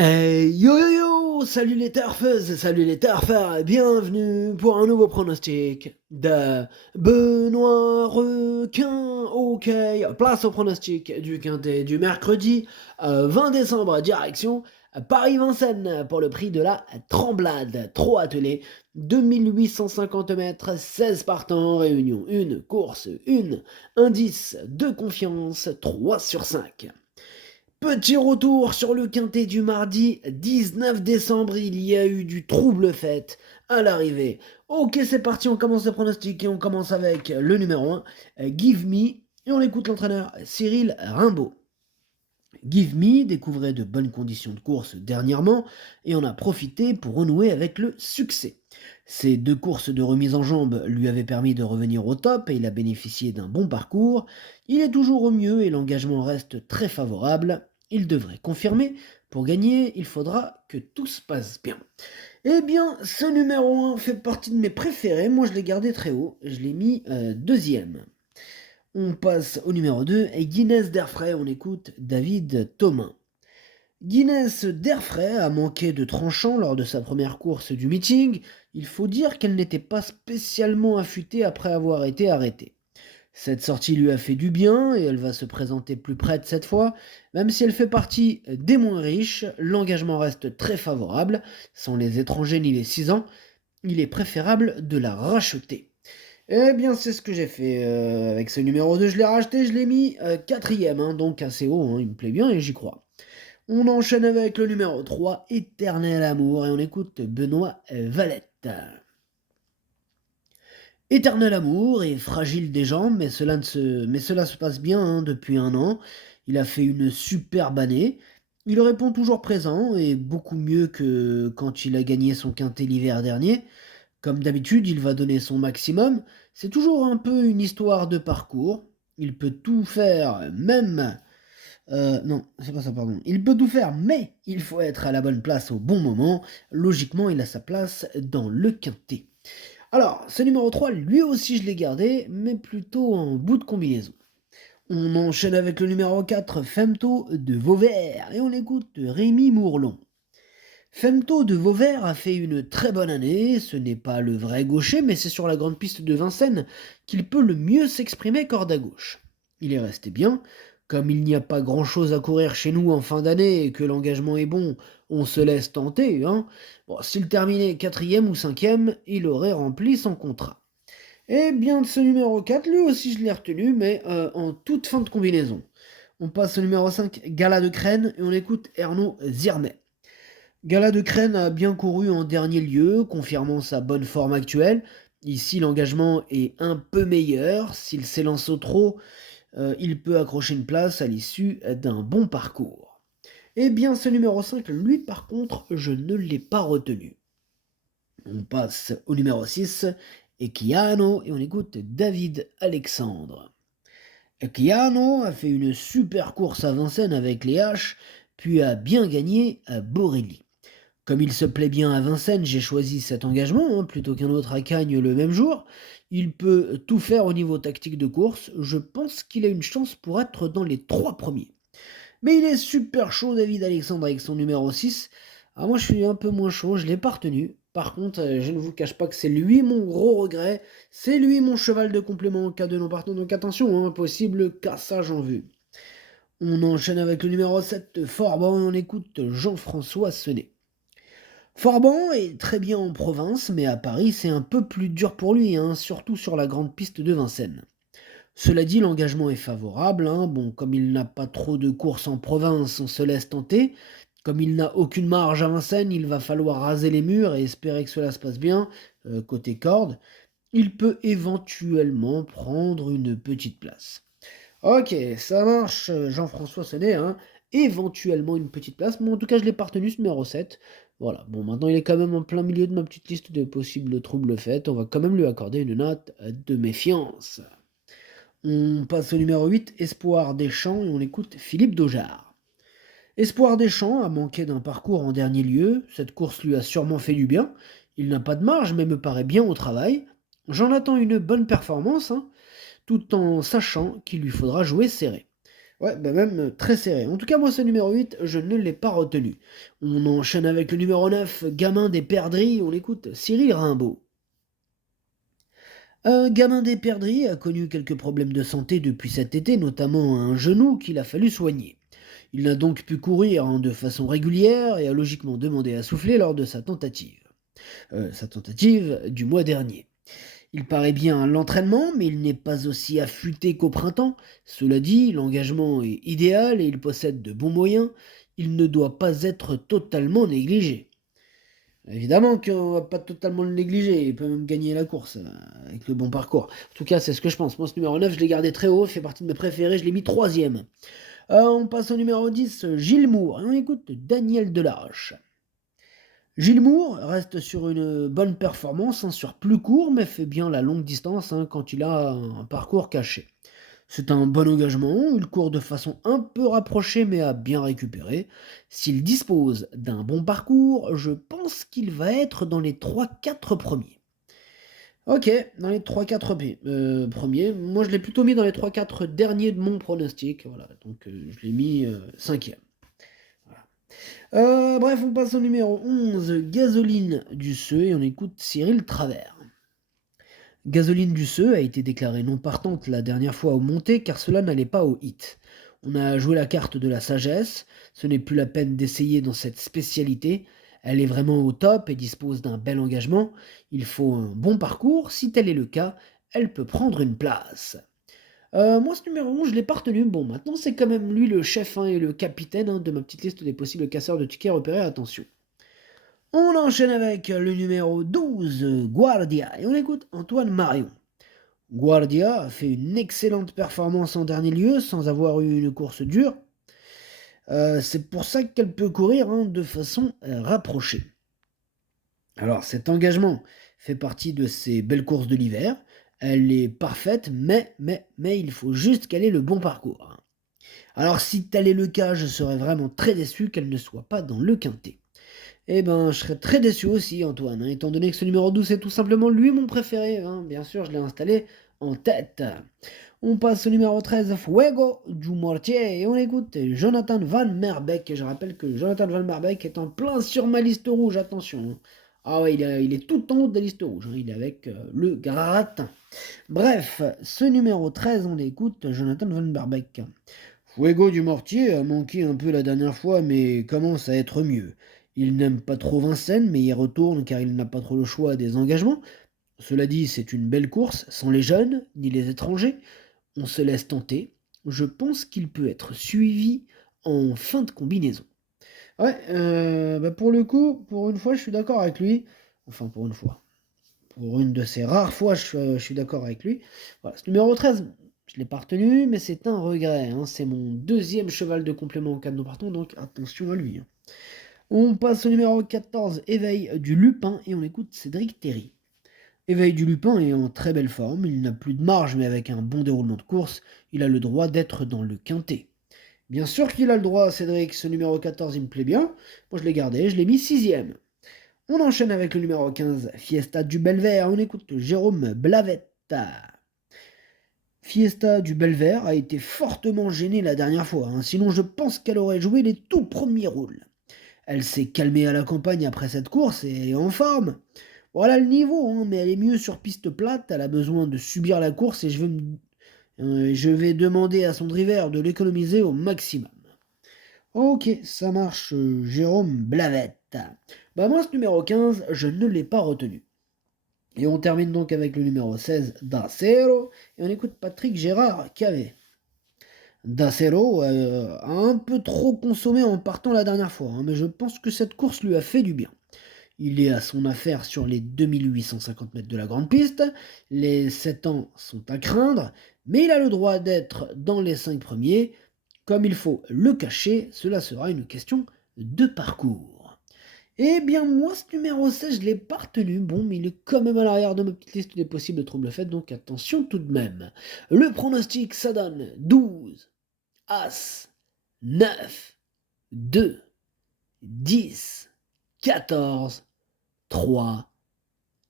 Yo yo yo, salut les turfeuses, salut les turfeurs, bienvenue pour un nouveau pronostic de Benoît Requin. Ok, place au pronostic du quintet du mercredi 20 décembre, direction Paris-Vincennes pour le prix de la Tremblade. 3 attelés, 2850 mètres, 16 partants, réunion 1, course 1, indice de confiance 3 sur 5. Petit retour sur le quintet du mardi 19 décembre, il y a eu du trouble fait à l'arrivée. Ok, c'est parti, on commence le pronostic et on commence avec le numéro 1, Give Me, et on écoute l'entraîneur Cyril Rimbaud. Give Me découvrait de bonnes conditions de course dernièrement et en a profité pour renouer avec le succès. Ces 2 courses de remise en jambe lui avaient permis de revenir au top et il a bénéficié d'un bon parcours. Il est toujours au mieux et l'engagement reste très favorable. Il devrait confirmer. Pour gagner, il faudra que tout se passe bien. Eh bien, ce numéro 1 fait partie de mes préférés. Moi, je l'ai gardé très haut. Je l'ai mis deuxième. On passe au numéro 2, et Guinness d'Airfray, on écoute David Thomain. Guinness d'Airfray a manqué de tranchant lors de sa première course du meeting. Il faut dire qu'elle n'était pas spécialement affûtée après avoir été arrêtée. Cette sortie lui a fait du bien et elle va se présenter plus prête cette fois. Même si elle fait partie des moins riches, l'engagement reste très favorable. Sans les étrangers ni les 6 ans, il est préférable de la racheter. Eh bien, c'est ce que j'ai fait avec ce numéro 2. Je l'ai racheté, je l'ai mis quatrième, donc assez haut, il me plaît bien et j'y crois. On enchaîne avec le numéro 3, Éternel Amour, et on écoute Benoît Valette. Éternel Amour est fragile des jambes, mais cela se passe bien depuis un an. Il a fait une superbe année. Il répond toujours présent et beaucoup mieux que quand il a gagné son quintet l'hiver dernier. Comme d'habitude, il va donner son maximum. C'est toujours un peu une histoire de parcours. Il peut tout faire, même... non, c'est pas ça, pardon. Il peut tout faire, mais il faut être à la bonne place au bon moment. Logiquement, il a sa place dans le quintet. Alors, ce numéro 3, lui aussi je l'ai gardé, mais plutôt en bout de combinaison. On enchaîne avec le numéro 4, Femto de Vauvert, et on écoute Rémi Mourlon. Femto de Vauvert a fait une très bonne année, ce n'est pas le vrai gaucher, mais c'est sur la grande piste de Vincennes qu'il peut le mieux s'exprimer corde à gauche. Il est resté bien, comme il n'y a pas grand-chose à courir chez nous en fin d'année et que l'engagement est bon, on se laisse tenter. Bon, s'il terminait 4e ou 5e, il aurait rempli son contrat. Et bien de ce numéro 4, lui aussi je l'ai retenu, mais en toute fin de combinaison. On passe au numéro 5, Gala de Crène, et on écoute Ernaud Zirnet. Gala de Crène a bien couru en dernier lieu, confirmant sa bonne forme actuelle. Ici, l'engagement est un peu meilleur. S'il s'élance au trot, il peut accrocher une place à l'issue d'un bon parcours. Eh bien, ce numéro 5, lui, par contre, je ne l'ai pas retenu. On passe au numéro 6, Equiano, et on écoute David Alexandre. Equiano a fait une super course à Vincennes avec les H, puis a bien gagné à Borelli. Comme il se plaît bien à Vincennes, j'ai choisi cet engagement plutôt qu'un autre à Cagnes le même jour. Il peut tout faire au niveau tactique de course. Je pense qu'il a une chance pour être dans les 3 premiers. Mais il est super chaud, David Alexandre, avec son numéro 6. Ah, moi, je suis un peu moins chaud, je l'ai pas retenu. Par contre, je ne vous cache pas que c'est lui mon gros regret. C'est lui mon cheval de complément en cas de non-partant. Donc attention, possible cassage en vue. On enchaîne avec le numéro 7, Forban, et on écoute Jean-François Senet. Forban est très bien en province, mais à Paris, c'est un peu plus dur pour lui, surtout sur la grande piste de Vincennes. Cela dit, l'engagement est favorable. Bon, comme il n'a pas trop de courses en province, on se laisse tenter. Comme il n'a aucune marge à Vincennes, il va falloir raser les murs et espérer que cela se passe bien, côté corde. Il peut éventuellement prendre une petite place. Ok, ça marche, Jean-François Senet, éventuellement une petite place, mais en tout cas je l'ai pas retenu ce numéro 7. Voilà, bon maintenant il est quand même en plein milieu de ma petite liste de possibles troubles faits, on va quand même lui accorder une note de méfiance. On passe au numéro 8, Espoir des Champs, et on écoute Philippe Daujard. Espoir des Champs a manqué d'un parcours en dernier lieu, cette course lui a sûrement fait du bien, il n'a pas de marge mais me paraît bien au travail. J'en attends une bonne performance, tout en sachant qu'il lui faudra jouer serré. Ouais, bah même très serré. En tout cas, moi, ce numéro 8, je ne l'ai pas retenu. On enchaîne avec le numéro 9, gamin des perdrix, on écoute Cyril Rimbaud. Un gamin des perdrix a connu quelques problèmes de santé depuis cet été, notamment un genou qu'il a fallu soigner. Il n'a donc pu courir de façon régulière et a logiquement demandé à souffler lors de sa tentative du mois dernier. Il paraît bien à l'entraînement, mais il n'est pas aussi affûté qu'au printemps. Cela dit, l'engagement est idéal et il possède de bons moyens. Il ne doit pas être totalement négligé. Évidemment qu'on va pas totalement le négliger, il peut même gagner la course avec le bon parcours. En tout cas, c'est ce que je pense. Moi, ce numéro 9, je l'ai gardé très haut, il fait partie de mes préférés, je l'ai mis troisième. On passe au numéro 10, Gilles Moore, et on écoute Daniel Delarche. Gilles Moore reste sur une bonne performance, sur plus court, mais fait bien la longue distance quand il a un parcours caché. C'est un bon engagement, il court de façon un peu rapprochée mais a bien récupéré. S'il dispose d'un bon parcours, je pense qu'il va être dans les trois-quatre premiers. Ok, dans les trois-quatre premiers. Moi je l'ai plutôt mis dans les trois-quatre derniers de mon pronostic. Voilà, donc je l'ai mis cinquième. Bref, on passe au numéro 11, Gasoline du Seu, et on écoute Cyril Travers. Gasoline du Seu a été déclarée non partante la dernière fois au monté car cela n'allait pas au hit. On a joué la carte de la sagesse, ce n'est plus la peine d'essayer dans cette spécialité, elle est vraiment au top et dispose d'un bel engagement, il faut un bon parcours, si tel est le cas, elle peut prendre une place. Moi ce numéro 11 je l'ai pas retenu, bon maintenant c'est quand même lui le chef et le capitaine de ma petite liste des possibles casseurs de tickets repérés, attention. On enchaîne avec le numéro 12, Guardia, et on écoute Antoine Marion. Guardia a fait une excellente performance en dernier lieu sans avoir eu une course dure. C'est pour ça qu'elle peut courir de façon rapprochée. Alors cet engagement fait partie de ces belles courses de l'hiver. Elle est parfaite, mais il faut juste qu'elle ait le bon parcours. Alors si tel est le cas, je serais vraiment très déçu qu'elle ne soit pas dans le quintet. Eh ben, je serais très déçu aussi, Antoine, étant donné que ce numéro 12 est tout simplement lui mon préféré. Bien sûr, je l'ai installé en tête. On passe au numéro 13, Fuego du Mortier, et on écoute Jonathan Van Merbeek. Et je rappelle que Jonathan Van Merbeek est en plein sur ma liste rouge, attention. Ah ouais, il est tout en haut de la liste rouge, il est avec le gratin. Bref, ce numéro 13, on écoute Jonathan Van Merbeek. Fuego du Mortier a manqué un peu la dernière fois, mais commence à être mieux. Il n'aime pas trop Vincennes, mais y retourne car il n'a pas trop le choix des engagements. Cela dit, c'est une belle course, sans les jeunes, ni les étrangers. On se laisse tenter. Je pense qu'il peut être suivi en fin de combinaison. Ouais, pour le coup, pour une fois, je suis d'accord avec lui. Enfin, pour une fois. Pour une de ces rares fois, je suis d'accord avec lui. Voilà, ce numéro 13, je ne l'ai pas retenu, mais c'est un regret. C'est mon deuxième cheval de complément en cas de non partant, donc attention à lui. On passe au numéro 14, Éveil du Lupin, et on écoute Cédric Terry. Éveil du Lupin est en très belle forme, il n'a plus de marge, mais avec un bon déroulement de course, il a le droit d'être dans le quintet. Bien sûr qu'il a le droit, Cédric, ce numéro 14, il me plaît bien. Moi, je l'ai gardé, je l'ai mis sixième. On enchaîne avec le numéro 15, Fiesta du Belvert. On écoute Jérôme Blavetta. Fiesta du Belvert a été fortement gênée la dernière fois, sinon je pense qu'elle aurait joué les tout premiers rôles. Elle s'est calmée à la campagne après cette course et elle est en forme. Voilà le niveau, mais elle est mieux sur piste plate, elle a besoin de subir la course et je vais demander à son driver de l'économiser au maximum. Ok, ça marche, Jérôme Blavette. Bah moi, ce numéro 15, je ne l'ai pas retenu. Et on termine donc avec le numéro 16, Dacero, et on écoute Patrick Gérard Cavé. Dacero a un peu trop consommé en partant la dernière fois, mais je pense que cette course lui a fait du bien. Il est à son affaire sur les 2850 mètres de la grande piste, les 7 ans sont à craindre, mais il a le droit d'être dans les 5 premiers. Comme il faut le cacher, cela sera une question de parcours. Eh bien, moi, ce numéro 16, je ne l'ai pas retenu. Bon, mais il est quand même à l'arrière de ma petite liste des possibles troubles faits, donc attention tout de même. Le pronostic, ça donne 12, As, 9, 2, 10, 14, 3,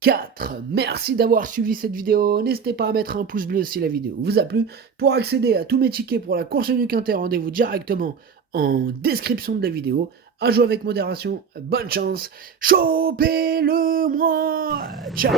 4. Merci d'avoir suivi cette vidéo. N'hésitez pas à mettre un pouce bleu si la vidéo vous a plu. Pour accéder à tous mes tickets pour la course du Quintet, rendez-vous directement en description de la vidéo. À jouer avec modération. Bonne chance. Chopez-le moi. Ciao.